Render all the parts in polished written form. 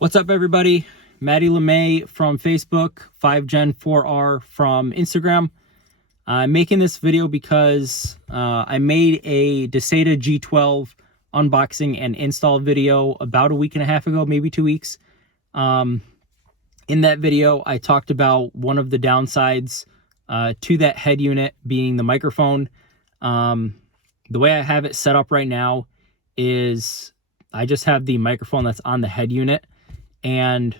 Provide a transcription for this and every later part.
What's up, everybody? Maddie LeMay from Facebook, 5Gen4R from Instagram. I'm making this video because I made a Dasaita G12 unboxing and install video about a week and a half ago, maybe 2 weeks. In that video, I talked about one of the downsides to that head unit being the microphone. The way I have it set up right now is I just have the microphone that's on the head unit. And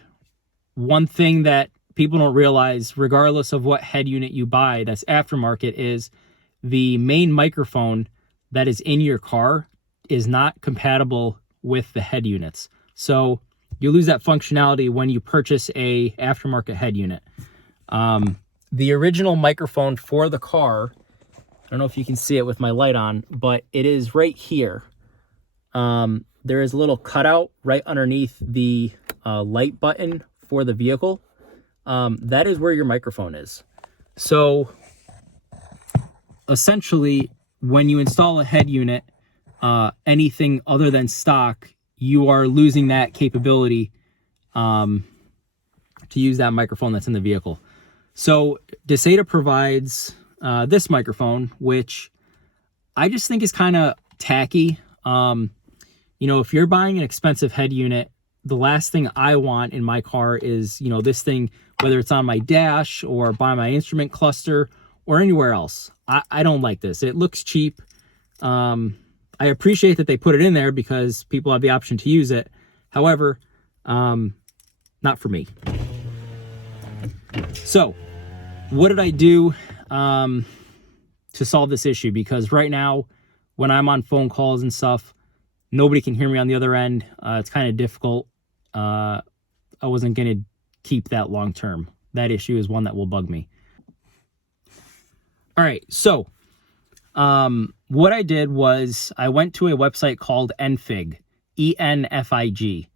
one thing that people don't realize, regardless of what head unit you buy that's aftermarket, is the main microphone that is in your car is not compatible with the head units. So you lose that functionality when you purchase a aftermarket head unit. The original microphone for the car, I don't know if you can see it with my light on, but it is right here. There is a little cutout right underneath the light button for the vehicle. That is where your microphone is. So essentially, when you install a head unit, anything other than stock, you are losing that capability to use that microphone that's in the vehicle. So Dasaita provides this microphone, which I just think is kind of tacky. You know, if you're buying an expensive head unit, the last thing I want in my car is, you know, this thing, whether it's on my dash or by my instrument cluster or anywhere else. I don't like this. It looks cheap. I appreciate that they put it in there because people have the option to use it. However, not for me. So what did I do to solve this issue? Because right now, when I'm on phone calls and stuff, nobody can hear me on the other end. It's kind of difficult. I wasn't going to keep that long term. That issue is one that will bug me. All right, so what I did was I went to a website called Enfig, E-N-F-I-G.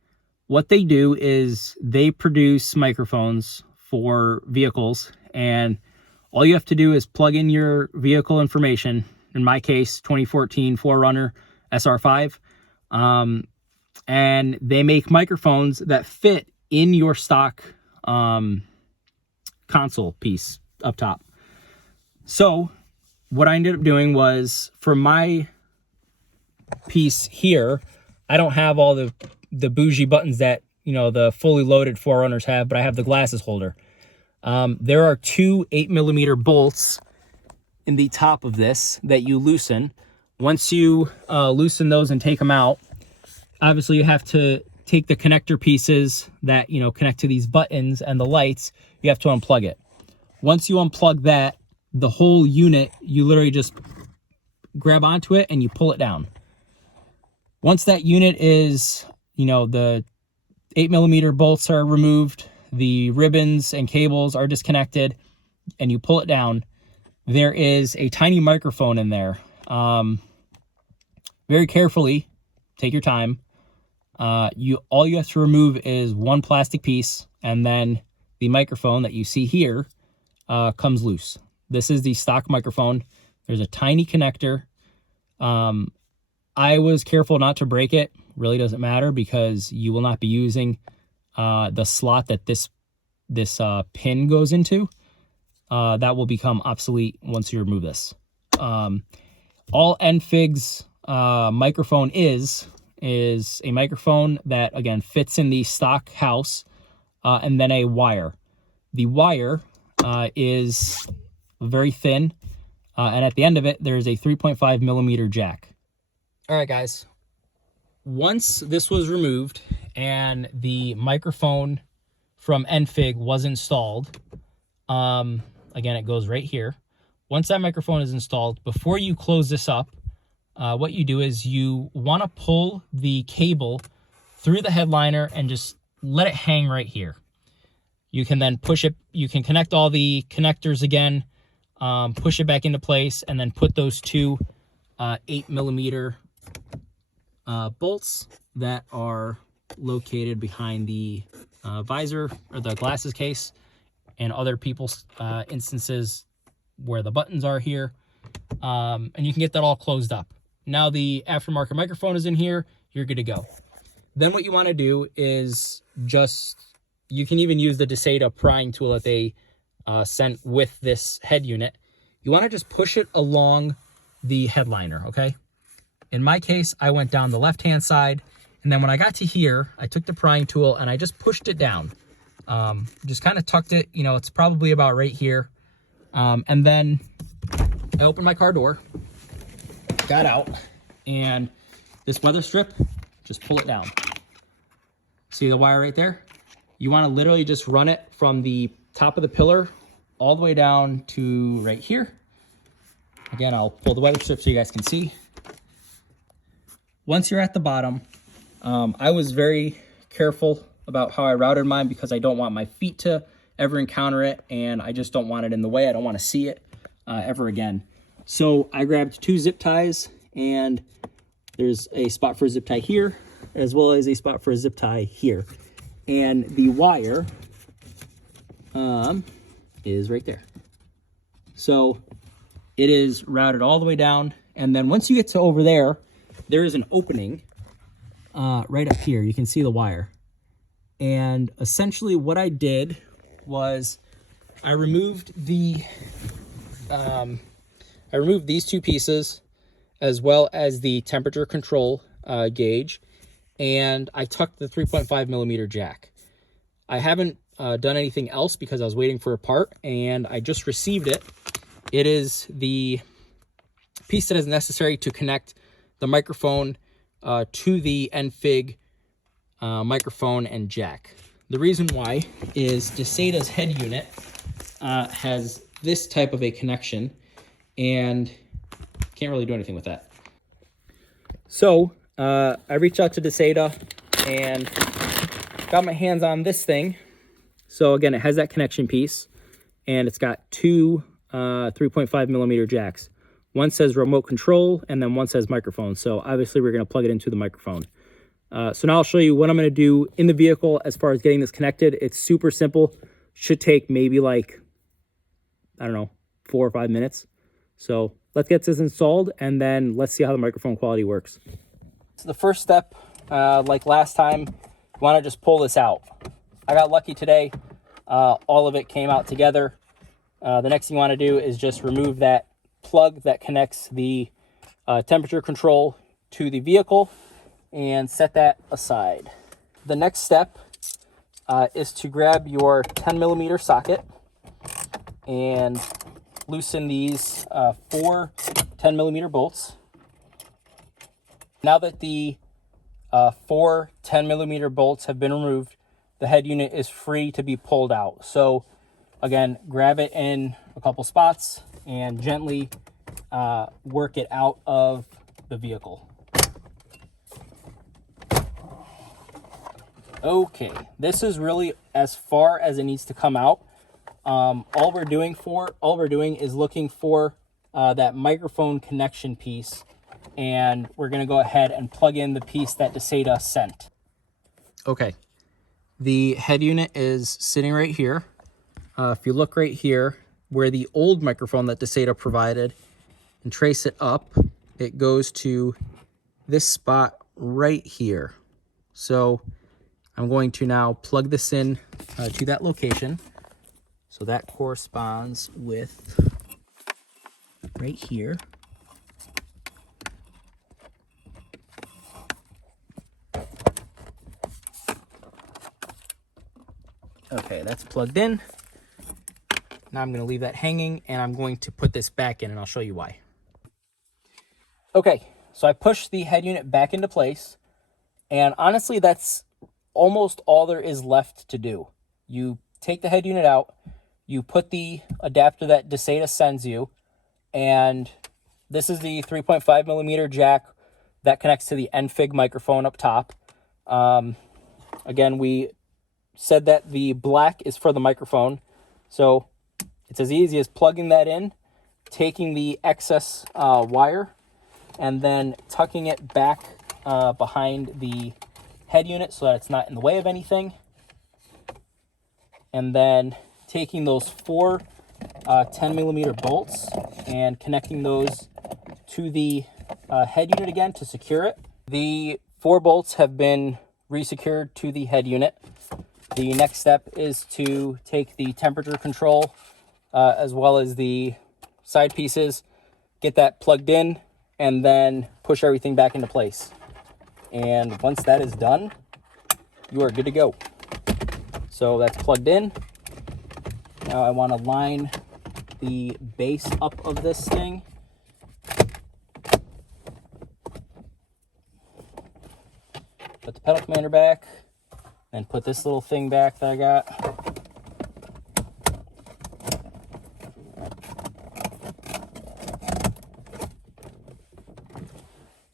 What they do is they produce microphones for vehicles, and all you have to do is plug in your vehicle information. In my case, 2014 4Runner SR5. And they make microphones that fit in your stock console piece up top. So what I ended up doing was, for my piece here, I don't have all the bougie buttons that, you know, the fully loaded 4Runners have, but I have the glasses holder. There are two 8mm bolts in the top of this that you loosen. Once you loosen those and take them out, obviously you have to take the connector pieces that, you know, connect to these buttons and the lights. You have to unplug it. Once you unplug that, the whole unit, you literally just grab onto it and you pull it down. Once that unit is, you know, the 8mm bolts are removed, the ribbons and cables are disconnected, and you pull it down, there is a tiny microphone in there. Very carefully, take your time. All you have to remove is one plastic piece, and then the microphone that you see here comes loose. This is the stock microphone. There's a tiny connector. I was careful not to break it. Really doesn't matter because you will not be using the slot that this pin goes into. That will become obsolete once you remove this. All Enfig's microphone is a microphone that, again, fits in the stock house, and then a wire. The wire is very thin, and at the end of it, there's a 3.5mm jack. All right, guys. Once this was removed and the microphone from Enfig was installed, again, it goes right here. Once that microphone is installed, before you close this up, what you do is you want to pull the cable through the headliner and just let it hang right here. You can then push it. You can connect all the connectors again, push it back into place, and then put those two 8mm bolts that are located behind the visor or the glasses case, and other people's instances where the buttons are here. And you can get that all closed up. Now the aftermarket microphone is in here, you're good to go. Then what you want to do is you can even use the Dasaita prying tool that they sent with this head unit. You want to just push it along the headliner, okay? In my case, I went down the left-hand side, and then when I got to here, I took the prying tool and I just pushed it down. Just kind of tucked it, you know, it's probably about right here. And then I opened my car door, got out, and this weather strip, just pull it down. See the wire right there? You want to literally just run it from the top of the pillar all the way down to right here. Again, I'll pull the weather strip so you guys can see. Once you're at the bottom, I was very careful about how I routed mine because I don't want my feet to ever encounter it, and I just don't want it in the way. I don't want to see it ever again. So I grabbed 2 zip ties, and there's a spot for a zip tie here, as well as a spot for a zip tie here. And the wire is right there. So it is routed all the way down. And then once you get to over there, there is an opening right up here. You can see the wire. And essentially what I did was I removed these 2 pieces, as well as the temperature control gauge, and I tucked the 3.5 millimeter jack. I haven't done anything else because I was waiting for a part, and I just received it. It is the piece that is necessary to connect the microphone to the Enfig microphone and jack. The reason why is Dasaita's head unit has this type of a connection, and can't really do anything with that. So I reached out to Dasaita and got my hands on this thing. So again, it has that connection piece, and it's got 2 3.5 millimeter jacks. One says remote control, and then one says microphone. So obviously we're going to plug it into the microphone. So now I'll show you what I'm going to do in the vehicle as far as getting this connected. It's super simple. Should take maybe like, I don't know, 4 or 5 minutes. So let's get this installed, and then let's see how the microphone quality works. So the first step, like last time, you want to just pull this out. I got lucky today. All of it came out together. The next thing you want to do is just remove that plug that connects the temperature control to the vehicle and set that aside. The next step is to grab your 10 millimeter socket and loosen these 4 10 millimeter bolts. Now that the 4 10 millimeter bolts have been removed, the head unit is free to be pulled out. So again, grab it in a couple spots and gently work it out of the vehicle. Okay, this is really as far as it needs to come out. All we're doing is looking for that microphone connection piece, and we're gonna go ahead and plug in the piece that Dasaita sent. Okay, the head unit is sitting right here. If you look right here where the old microphone that Dasaita provided and trace it up, it goes to this spot right here. So I'm going to now plug this in to that location. So that corresponds with right here. Okay, that's plugged in. Now I'm going to leave that hanging, and I'm going to put this back in, and I'll show you why. Okay, so I pushed the head unit back into place, and honestly, that's almost all there is left to do. You take the head unit out, you put the adapter that Dasaita sends you, and this is the 3.5 millimeter jack that connects to the Enfig microphone up top. Again, we said that the black is for the microphone, so it's as easy as plugging that in, taking the excess wire, and then tucking it back behind the head unit so that it's not in the way of anything. And then taking those 4 10 millimeter bolts and connecting those to the head unit again to secure it. The 4 bolts have been resecured to the head unit. The next step is to take the temperature control as well as the side pieces, get that plugged in, and then push everything back into place. And once that is done, you are good to go. So that's plugged in. Now I want to line the base up of this thing. Put the pedal commander back, and put this little thing back that I got.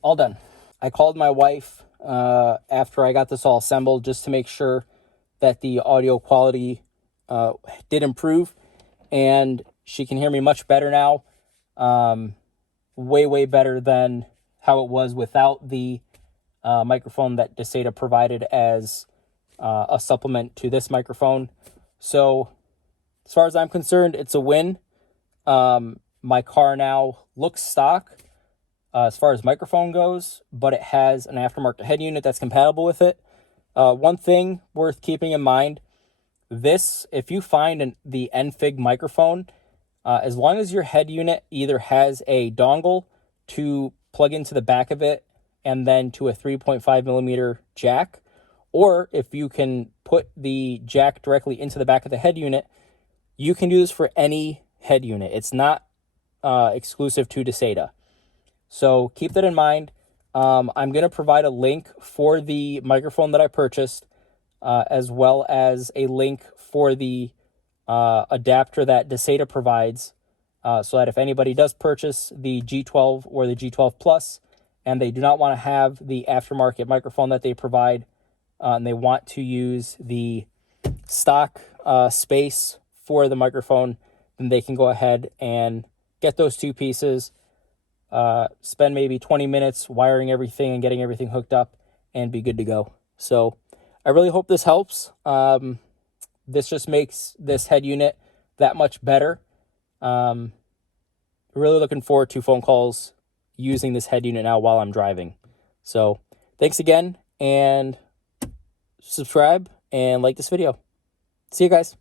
All done. I called my wife after I got this all assembled just to make sure that the audio quality did improve, and she can hear me much better now. Way better than how it was without the microphone that Dasaita provided as a supplement to this microphone. So as far as I'm concerned, it's a win. My car now looks stock as far as microphone goes, but it has an aftermarket head unit that's compatible with it. One thing worth keeping in mind, if you find the Enfig microphone, as long as your head unit either has a dongle to plug into the back of it and then to a 3.5 millimeter jack, or if you can put the jack directly into the back of the head unit, you can do this for any head unit. It's not exclusive to Dasaita. So keep that in mind. I'm going to provide a link for the microphone that I purchased, as well as a link for the adapter that Dasaita provides, so that if anybody does purchase the G12 or the G12 Plus and they do not want to have the aftermarket microphone that they provide, and they want to use the stock space for the microphone, then they can go ahead and get those two pieces, spend maybe 20 minutes wiring everything and getting everything hooked up, and be good to go. So I really hope this helps. This just makes this head unit that much better. Really looking forward to phone calls using this head unit now while I'm driving. So thanks again, and subscribe and like this video. See you guys.